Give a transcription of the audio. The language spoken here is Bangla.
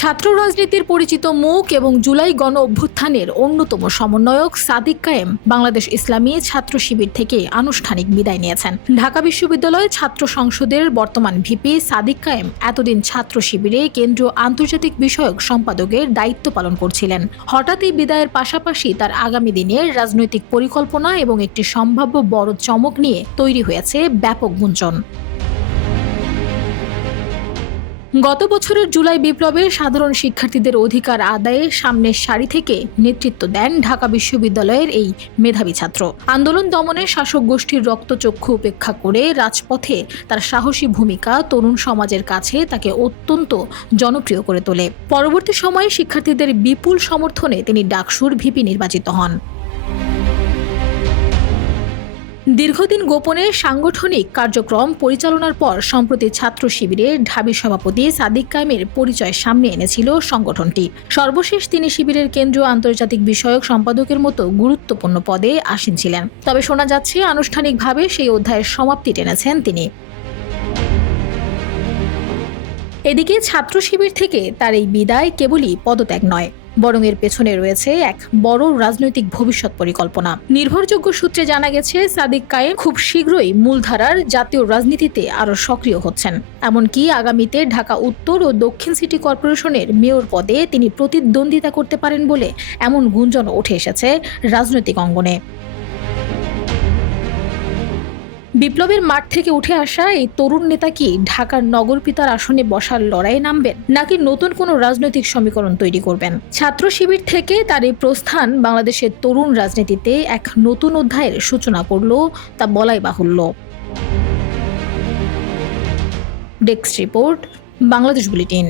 ছাত্র রাজনীতির পরিচিত মুখ এবং জুলাই গণ অভ্যুত্থানের অন্যতম সমন্বয়ক সাদিক কায়েম বাংলাদেশ ইসলামী ছাত্র শিবির থেকে আনুষ্ঠানিক বিদায় নিয়েছেন। ঢাকা বিশ্ববিদ্যালয় ছাত্র সংসদের বর্তমান ভিপি সাদিক কায়েম এতদিন ছাত্র শিবিরে কেন্দ্রীয় আন্তর্জাতিক বিষয়ক সম্পাদকের দায়িত্ব পালন করছিলেন। হঠাৎ এই বিদায়ের পাশাপাশি তার আগামী দিনের রাজনৈতিক পরিকল্পনা এবং একটি সম্ভাব্য বড় চমক নিয়ে তৈরি হয়েছে ব্যাপক গুঞ্জন। গত বছরের জুলাই বিপ্লবে সাধারণ শিক্ষার্থীদের অধিকার আদায়ে সামনের সারি থেকে নেতৃত্ব দেন ঢাকা বিশ্ববিদ্যালয়ের এই মেধাবী ছাত্র। আন্দোলন দমনে শাসক গোষ্ঠীর রক্তচক্ষু উপেক্ষা করে রাজপথে তার সাহসী ভূমিকা তরুণ সমাজের কাছে তাকে অত্যন্ত জনপ্রিয় করে তোলে। পরবর্তী সময়ে শিক্ষার্থীদের বিপুল সমর্থনে তিনি ডাকসুর ভিপি নির্বাচিত হন। দীর্ঘদিন গোপনে সাংগঠনিক কার্যক্রম পরিচালনার পর সম্প্রতি ছাত্র শিবিরের ঢাবি সভাপতি সাদিক কায়েমের পরিচয় সামনে এনেছিল সংগঠনটি। সর্বশেষ তিনি শিবিরের কেন্দ্রীয় আন্তর্জাতিক বিষয়ক সম্পাদকের মতো গুরুত্বপূর্ণ পদে আসীন ছিলেন। তবে শোনা যাচ্ছে আনুষ্ঠানিকভাবে সেই অধ্যায়ের সমাপ্তি টেনেছেন তিনি। এদিকে ছাত্র শিবির থেকে তার এই বিদায় কেবলই পদত্যাগ নয়, বরং এর পেছনে রয়েছে এক বড় রাজনৈতিক ভবিষ্যৎ পরিকল্পনা। নির্ভরযোগ্য সূত্রে জানা গেছে সাদিক কায়েম খুব শীঘ্রই মূলধারার জাতীয় রাজনীতিতে আরও সক্রিয় হচ্ছেন। এমনকি আগামীতে ঢাকা উত্তর ও দক্ষিণ সিটি কর্পোরেশনের মেয়র পদে তিনি প্রতিদ্বন্দ্বিতা করতে পারেন বলে এমন গুঞ্জন উঠে এসেছে রাজনৈতিক অঙ্গনে। বিপ্লবের মাঠ থেকে উঠে আসা এই তরুণ নেতা কি ঢাকার নগরপিতার আসনে বসার লড়াইয়ে নামবেন, নাকি নতুন কোনো রাজনৈতিক সমীকরণ তৈরি করবেন? ছাত্র শিবির থেকে তার এই প্রস্থান বাংলাদেশের তরুণ রাজনীতিতে এক নতুন অধ্যায়ের সূচনা করল, তা বলাই বাহুল্য। Desk report, Bangladesh bulletin.